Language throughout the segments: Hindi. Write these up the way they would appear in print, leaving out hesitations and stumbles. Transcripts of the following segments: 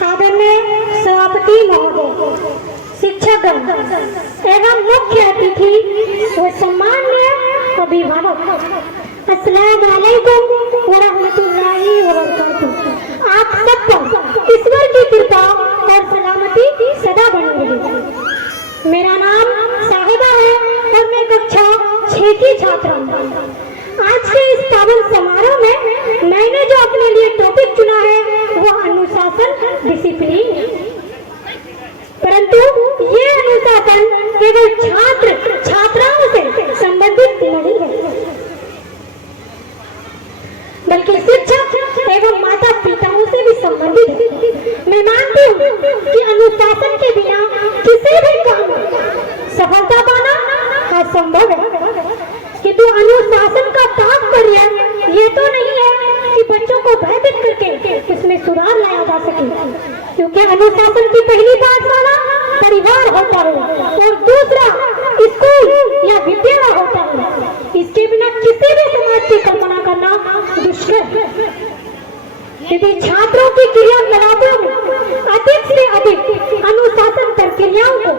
आदरणीय सभापति महोदय, शिक्षकगण एवं मुख्य अतिथि व सम्मान्य अभिभावक, अस्सलाम वालेकुम व रहमतुल्लाहि व बरकातुहू। आप सब पर ईश्वर की कृपा और सलामती सदा बनी रहे। मेरा नाम साहिबा है और मैं कक्षा 6 की छात्रा हूँ। आज के इस पावन समारोह में मैंने जो अपने लिए टॉपिक चुना है वह अनुशासन, डिसिप्लिन है। परंतु ये अनुशासन केवल छात्र छात्राओं से संबंधित नहीं है, बल्कि शिक्षक एवं माता पिताओं से भी संबंधित है। मैं मानती हूँ कि अनुशासन के बिना किसी भी काम में सफलता पाना असंभव है, किंतु अनुशासन का तात्पर्य ये तो नहीं है कि बच्चों को भयभीत करके इसमें सुधार लाया जा सके, क्योंकि अनुशासन की पहली पाठशाला परिवार होता है और दूसरा स्कूल या विद्यालय होता है। इसके बिना किसी भी समाज की कल्पना करना दुष्कर है। यदि छात्रों की क्रियाकलापों में अधिक से अधिक अनुशासन प्रक्रियाओं को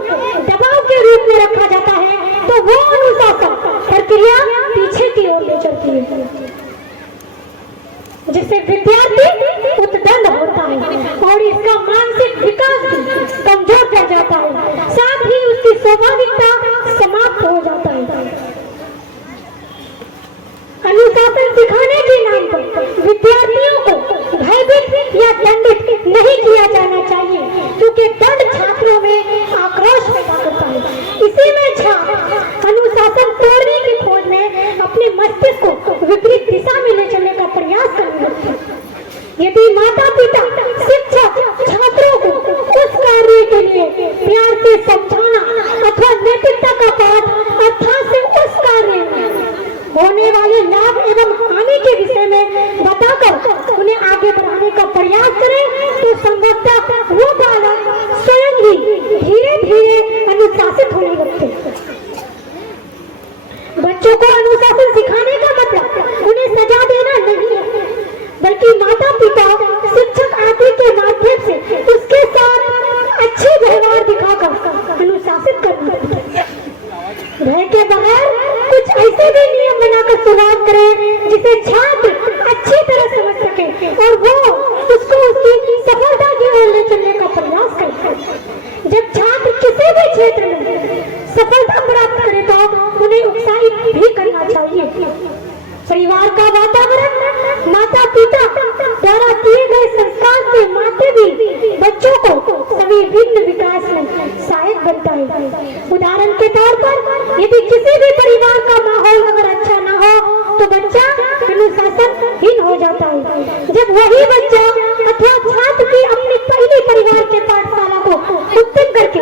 दबाव के रूप में रखा जाता है तो वो अनुशासन प्रक्रिया पीछे की ओर ले चलती है, जिससे विद्यार्थी उद्दंड होता है और इसका मानसिक विकास भी कमजोर पड़ जाता है, साथ ही उसकी स्वाभाविकता समाप्त हो जाता है। अनुशासन सिखाने के नाम पर विद्यार्थियों को भयभीत या दंडित नहीं किया जाना चाहिए, क्योंकि दंड छात्रों में आक्रोश पैदा करता है। इसी में छात्र अनुशासन तोड़ने की खोज में अपने मस्तिष्क को विपरीत दिशा में ले चलने का प्रयास करने लगते हैं। यदि माता पिता शिक्षक छात्रों को उस कार्य के लिए प्यार से समझाना अथवा नैतिकता का पाठ अर्थात से उस कार्य में होने वाले लाभ एवं हानि के विषय में बताकर उन्हें आगे बढ़ाने का प्रयास करें तो संभवतः वो बालक स्वयं ही धीरे धीरे अनुशासित होने लगते हैं। बच्चों को अनुशासन सिखाने का मतलब उन्हें सजा देना नहीं है, बल्कि माता पिता शिक्षक आदि के माध्यम से उसके साथ अच्छे व्यवहार दिखाकर अनुशासित करना है। भय के बगैर कुछ ऐसे भी नियम बनाकर शुरुआत करें जिसे छात्र अच्छी तरह समझ सके और वो उसको उसकी सफलता की ओर ले चलने का प्रयास करे। जब छात्र किसी भी क्षेत्र में सफलता प्राप्त करे तो उन्हें उत्साहित भी करना चाहिए। परिवार का वातावरण माता पिता द्वारा दिए गए संस्कार के माध्यम भी बच्चों को सभी विभिन्न विकास में सहायक बनता है। उदाहरण के तौर पर यदि किसी भी परिवार का माहौल अगर अच्छा ना हो तो बच्चा अनुशासनहीन हो जाता है। जब वही बच्चा अथवा छात्र की अपनी पहली परिवार के पाठशाला को उत्तीर्ण करके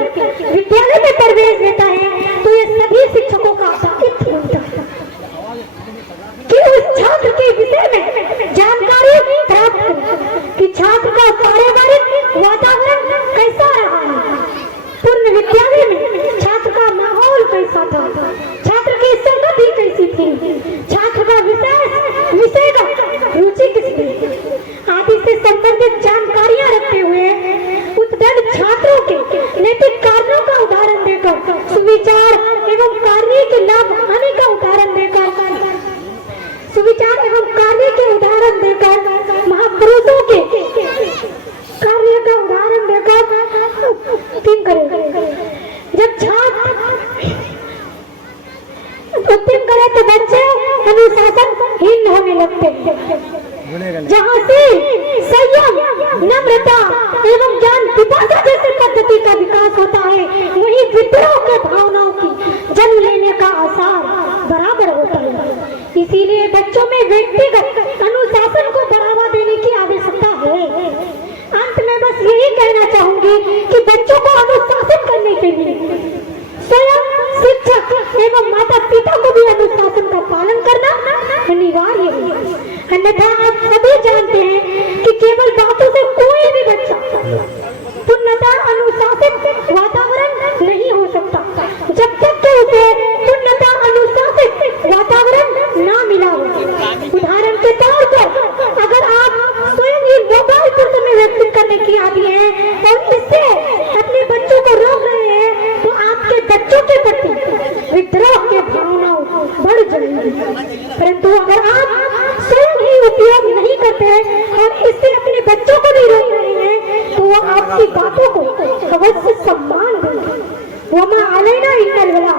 विद्यालय में प्रवेश लेता है तो ये सभी शिक्षकों का दायित्व बनता है कि उस छात्र के विषय में जानकारी प्राप्त करें कि छात्र का पारिवारिक वातावरण कैसा रहा है, पूर्ण विद्यालय में छात्र का माहौल कैसा था, छात्र की संगति कैसी थी, छात्र का विषय का रुचि किसमें आदि से संबंधित जानकारियां रखते हुए उद्दंड छात्रों के नैतिक कार्यों का उदाहरण देकर सुविचार एवं कार्य के लाभ हानि का उदाहरण देकर महापुरुषों के कार्य का उदाहरण देकर तीन करें। जब छात्र उत्तीर्ण करे तो बच्चे अनुशासनहीन होने लगते हैं। जहाँ से संयम, नम्रता एवं ज्ञान पिपासा जैसे पद्धति का विकास होता है, वहीं विद्रोह के भावनाओं की जन्म लेने का आसार बराबर होता है। इसीलिए बच्चों में व्यक्तिगत अनुशासन को बढ़ावा देने की आवश्यकता है। अंत में बस यही कहना चाहूंगी कि बच्चों को अनुशासित करने के लिए स्वयं शिक्षक एवं माता पिता को भी अनुशासन का पालन करना अनिवार्य है। अन्यथा आप सभी जानते हैं कि केवल बातों से कोई भी बच्चा पूर्णतः अनुशासित वातावरण नहीं हो सकता जब तक कि उसे पूर्णतः अनुशासित वातावरण ना मिला हो। उदाहरण के तौर पर अगर आप स्वयं ही मोबाइल पर समय व्यतीत करने की आदी है बच्चों के प्रति विद्रोह के भावनाओं बढ़ जाएंगी। परंतु अगर आप स्वयं ही उपयोग नहीं करते हैं और इससे अपने बच्चों को भी रोक रहे हैं तो वो आपकी बातों को अवश्य सम्मान देंगे। वमा अलैना इल्लल बलाग।